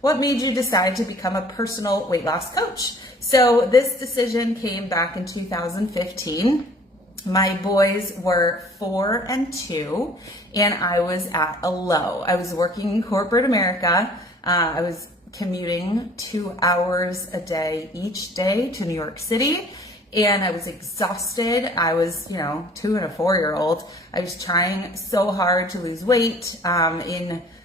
what made you decide to become a personal weight loss coach? So this decision came back in 2015. My boys were 4 and 2, and I was at a low. I was working in corporate America. I was commuting 2 hours a day each day to New York City, and I was exhausted. I was, 2 and a 4-year-old. I was trying so hard to lose weight.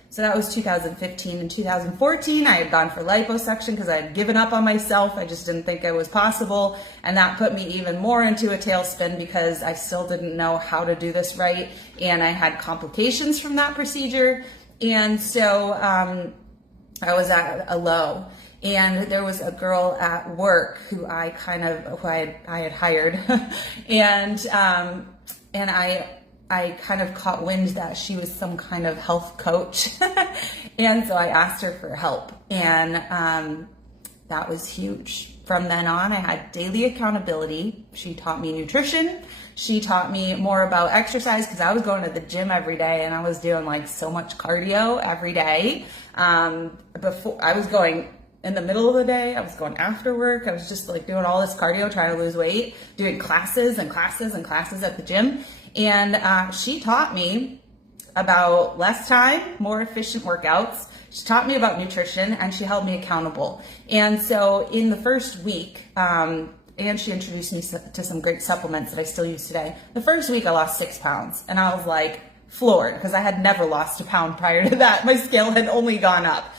So that was 2015. In 2014, I had gone for liposuction because I had given up on myself. I just didn't think it was possible. And that put me even more into a tailspin because I still didn't know how to do this right. And I had complications from that procedure. And so I was at a low. And there was a girl at work who I had hired. and I kind of caught wind that she was some kind of health coach. And so I asked her for help. And that was huge. From then on, I had daily accountability. She taught me nutrition. She taught me more about exercise because I was going to the gym every day and I was doing like so much cardio every day. Before I was going in the middle of the day, I was going after work. I was just like doing all this cardio, trying to lose weight, doing classes and classes and classes at the gym. And she taught me about less time, more efficient workouts. She taught me about nutrition and she held me accountable. And so in the first week, and she introduced me to some great supplements that I still use today. The first week I lost 6 pounds and I was like floored because I had never lost a pound prior to that. My scale had only gone up.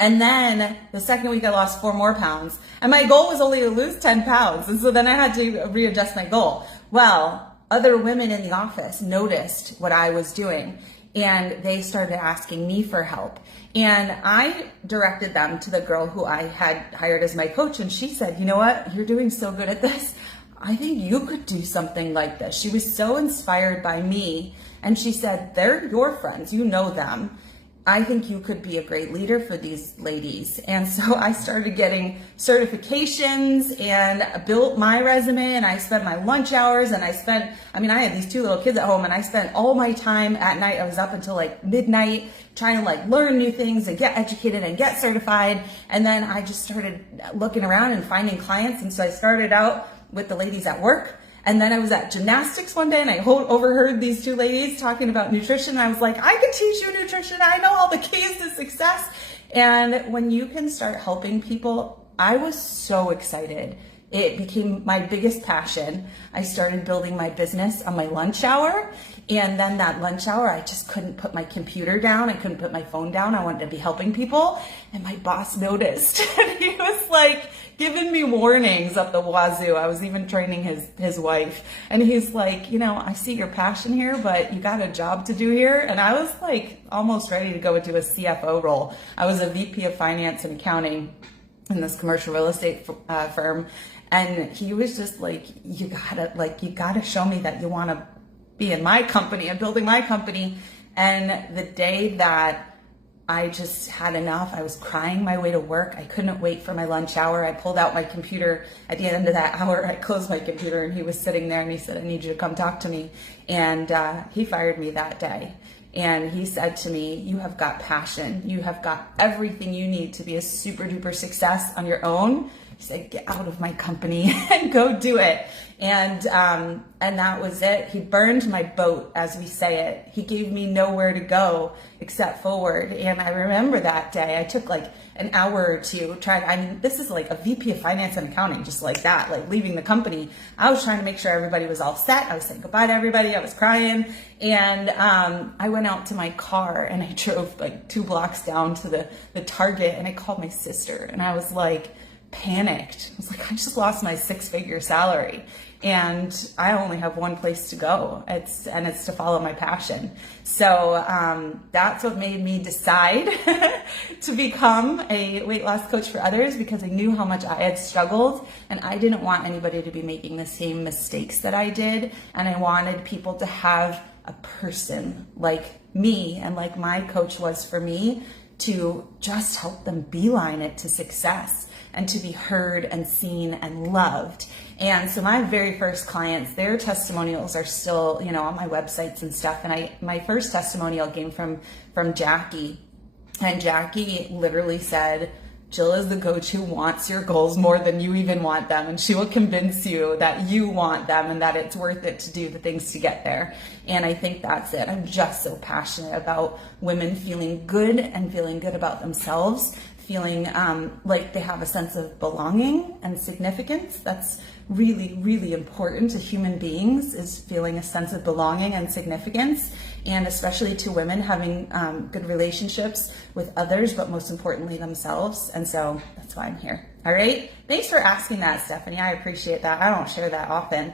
And then the second week I lost 4 more pounds and my goal was only to lose 10 pounds. And so then I had to readjust my goal. Well, other women in the office noticed what I was doing and they started asking me for help. And I directed them to the girl who I had hired as my coach. And she said, you know what, you're doing so good at this. I think you could do something like this. She was so inspired by me. And she said, they're your friends, you know them. I think you could be a great leader for these ladies. And so I started getting certifications and built my resume and I spent my lunch hours and I had these 2 little kids at home and I spent all my time at night. I was up until like midnight trying to learn new things and get educated and get certified. And then I just started looking around and finding clients. And so I started out with the ladies at work. And then I was at gymnastics one day and I overheard these 2 ladies talking about nutrition. And I was like, I can teach you nutrition. I know all the keys to success. And when you can start helping people, I was so excited. It became my biggest passion. I started building my business on my lunch hour. And then that lunch hour, I just couldn't put my computer down. I couldn't put my phone down. I wanted to be helping people. And my boss noticed. And he was like giving me warnings up the wazoo. I was even training his wife. And he's like, I see your passion here, but you got a job to do here. And I was like almost ready to go into a CFO role. I was a VP of finance and accounting in this commercial real estate firm. And he was just like, you gotta show me that you want to be in my company and building my company. And the day that I just had enough, I was crying my way to work. I couldn't wait for my lunch hour. I pulled out my computer at the end of that hour. I closed my computer and he was sitting there and he said, I need you to come talk to me. And he fired me that day. And he said to me, you have got passion. You have got everything you need to be a super duper success on your own. He said, get out of my company and go do it. And that was it. He burned my boat, as we say it. He gave me nowhere to go except forward. And I remember that day, I took like an hour or two this is like a VP of finance and accounting, just like that, like leaving the company. I was trying to make sure everybody was all set. I was saying goodbye to everybody. I was crying. And I went out to my car and I drove like 2 blocks down to the Target and I called my sister and I was like, panicked. I was like, I just lost my 6-figure salary and I only have one place to go. It's to follow my passion. So that's what made me decide to become a weight loss coach for others, because I knew how much I had struggled and I didn't want anybody to be making the same mistakes that I did. And I wanted people to have a person like me and like my coach was for me to just help them beeline it to success and to be heard and seen and loved. And so my very first clients, their testimonials are still, on my websites and stuff. And my first testimonial came from Jackie. And Jackie literally said, Jill is the coach who wants your goals more than you even want them. And she will convince you that you want them and that it's worth it to do the things to get there. And I think that's it. I'm just so passionate about women feeling good and feeling good about themselves, feeling like they have a sense of belonging and significance. That's really, really important to human beings, is feeling a sense of belonging and significance, and especially to women having good relationships with others, but most importantly themselves. And so that's why I'm here. All right. Thanks for asking that, Stephanie. I appreciate that. I don't share that often.